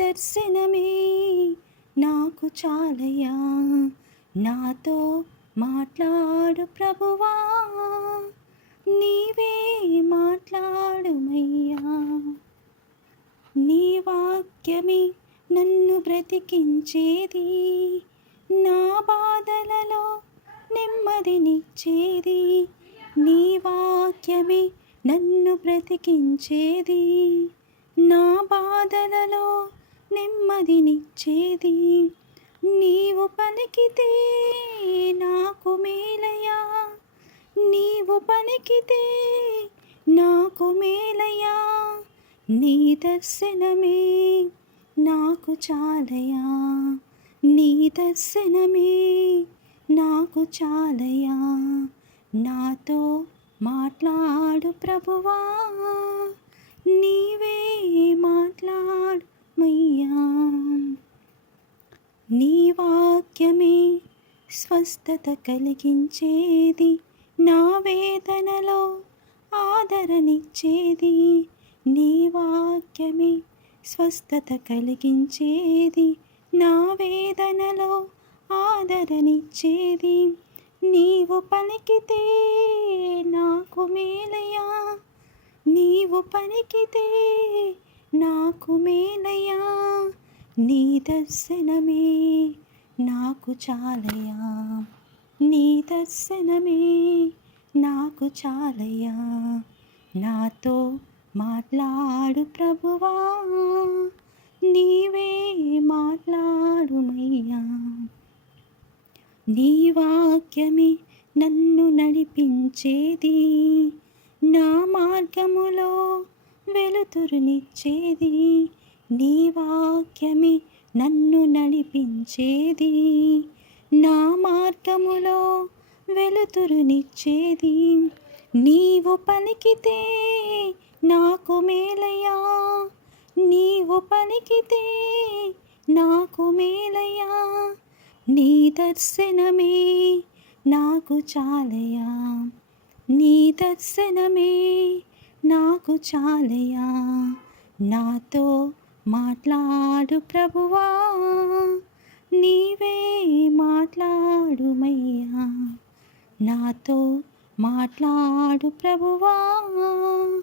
దర్శనమే నాకు చాలయా నాతో మాట్లాడు ప్రభువా. నీవే మాట్లాడుమయ్యా. నీ వాక్యమే నన్ను బ్రతికించేది. నా బాధలలో నెమ్మదినిచ్చేది. నీ వాక్యమే నన్ను బ్రతికించేది. నా బాధలలో నెమ్మదినిచ్చేది. నీవు పలికితే నాకు మేలయ్యా. నీవు పనికితే నాకు మేలయ్యా. నీ దర్శనమే నాకు చాలయా నీ దర్శనమే నాకు చాలయా నాతో మాట్లాడు ప్రభువా. నీవే మాట్లాడు మయ్యా నీ వాక్యమే స్వస్థత కలిగించేది నా వేదనలో ఆదరణిచ్చేది నీ వాక్యమే స్వస్థత కలిగించేది నా వేదనలో ఆదరణిచ్చేది నీవు పలికితే నాకు మేలయా నీవు పలికితే నాకు మేలయా నీ దర్శనమే నాకు చాలయా నీ దర్శనమే నాకు చాలయా నాతో మాట్లాడు ప్రభువా నీవే మాట్లాడుమయ్యా. నీ వాక్యమే నన్ను నడిపించేది నా మార్గములో వెలుతురునిచ్చేది నీ వాక్యమే నన్ను నడిపించేది. నా మార్గములో వెలుతురునిచ్చేది. నీవు పలికితే నాకు మేలయ్యా. నీవు పలికితే నాకు మేలయ్యా. నీ దర్శనమే నాకు చాలయా నీ దర్శనమే నాకు చాలయా నాతో మాట్లాడు ప్రభువా. నీవే మాట్లాడుమయ్యా. నాతో మాట్లాడు ప్రభువా.